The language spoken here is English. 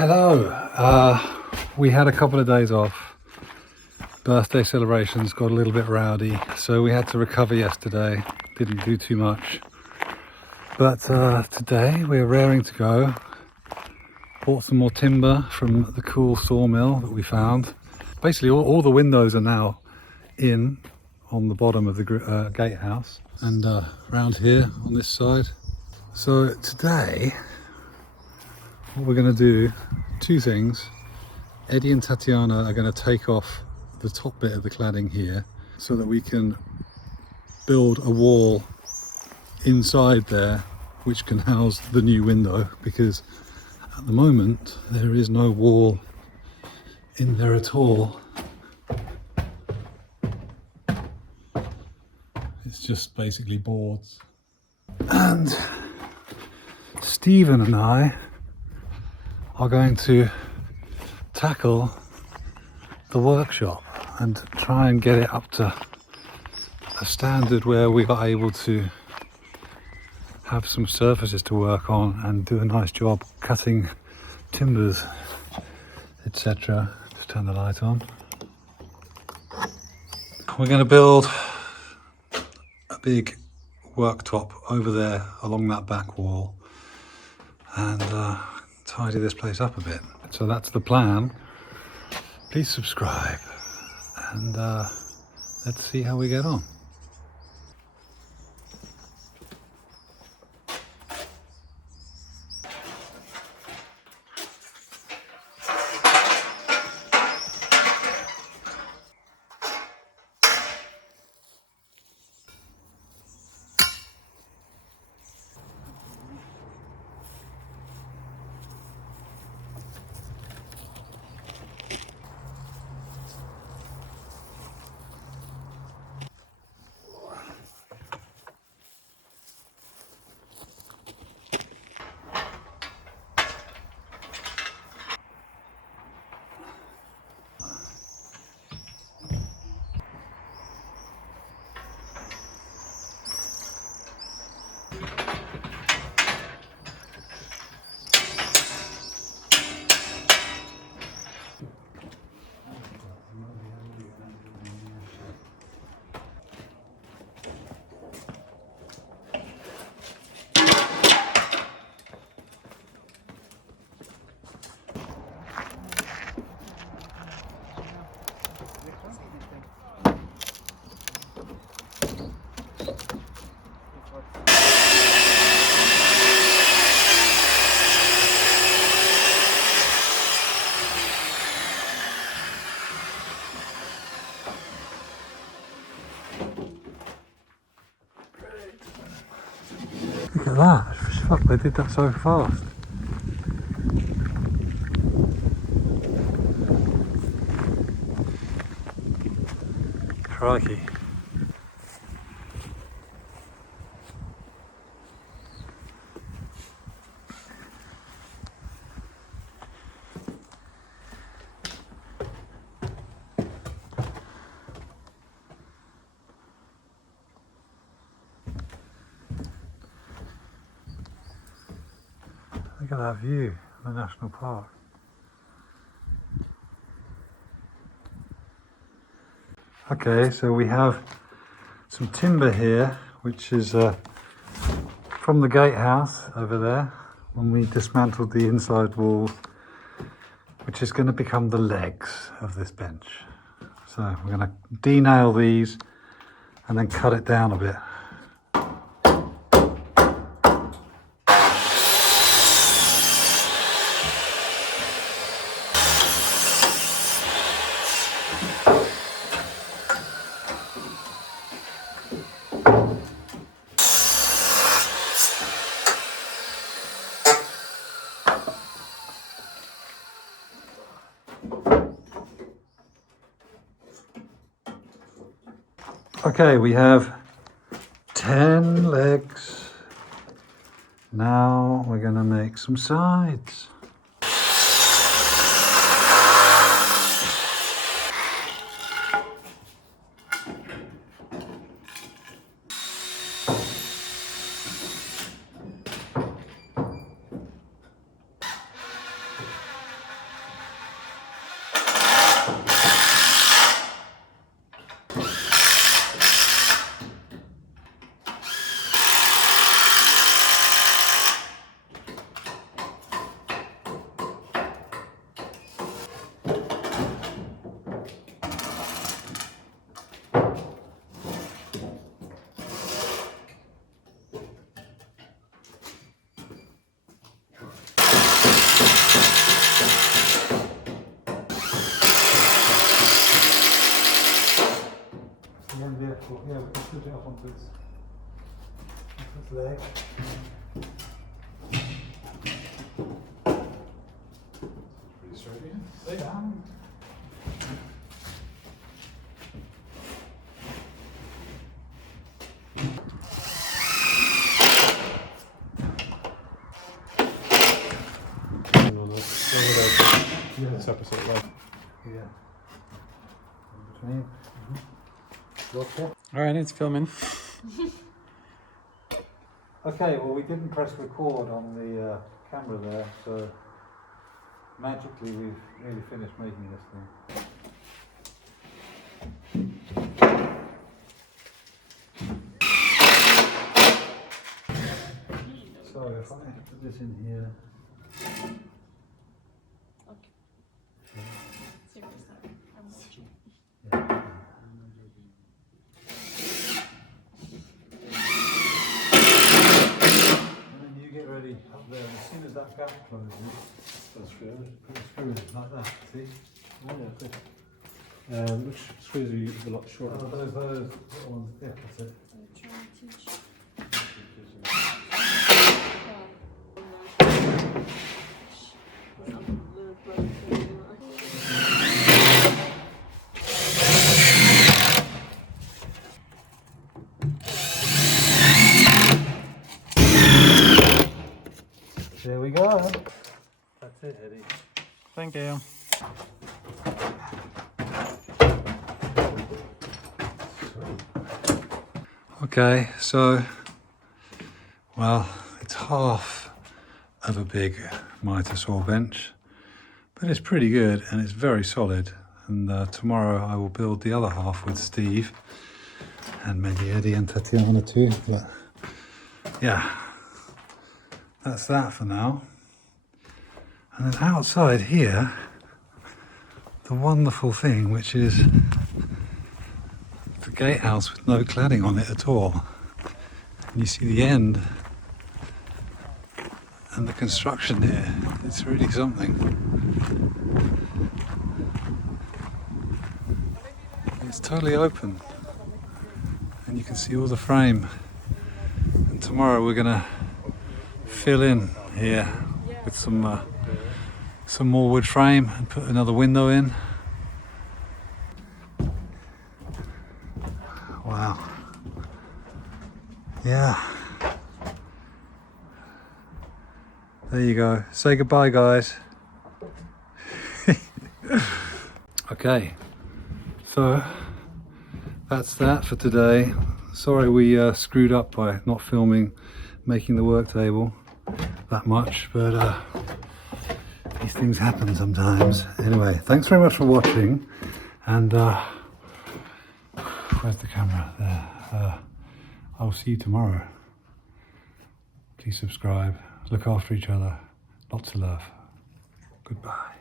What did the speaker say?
Hello. We had a couple of days off. Birthday celebrations got a little bit rowdy, so we had to recover yesterday. Didn't do too much. But today we're raring to go. Bought some more timber from the cool sawmill that we found. Basically all the windows are now in on the bottom of the gatehouse and around here on this side. So today what we're going to do, two things. Edi and Tatiana are going to take off the top bit of the cladding here so that we can build a wall inside there which can house the new window, because at the moment there is no wall in there at all. It's just basically boards. And Stephen and I are going to tackle the workshop and try and get it up to a standard where we are able to have some surfaces to work on and do a nice job cutting timbers, etc. Just turn the light on. We're going to build a big worktop over there along that back wall and tidy this place up a bit. So that's the plan. Please subscribe and let's see how we get on. Look at that, fuck, they did that so fast. Crikey. Look at that view of the national park. Okay, so we have some timber here, which is from the gatehouse over there, when we dismantled the inside wall, which is going to become the legs of this bench. So we're going to de-nail these and then cut it down a bit. Okay, we have 10 legs. Now we're going to make some sides. onto its leg. Pretty straight in. Stay down. Yeah, it's opposite way. Yeah. In between. Gotcha. Alright, it's filming. Okay, well we didn't press record on the camera there, so magically we've nearly finished making this thing. So if I put this in here. Up there, and as soon as that gap closes, put a screw like that, see? Oh, yeah, good. Which screws are you a lot shorter? Oh, those little ones, yeah, that's it. There we go. That's it, Eddie. Thank you. Okay, so, well, it's half of a big mitre saw bench, but it's pretty good and it's very solid. And tomorrow I will build the other half with Steve and maybe Edi and Tatiana too. But yeah, that's that for now. And then outside here, the wonderful thing, which is the gatehouse with no cladding on it at all. And you see the end and the construction here. It's really something. It's totally open and you can see all the frame. And tomorrow we're gonna fill in here with some more wood frame and put another window in. Wow. Yeah. There you go. Say goodbye, guys. Okay. So that's that for today. Sorry we screwed up by not filming making the work table that much, but these things happen sometimes. Anyway, thanks very much for watching, and where's the camera? There. I'll see you tomorrow. Please subscribe, look after each other, lots of love. Goodbye.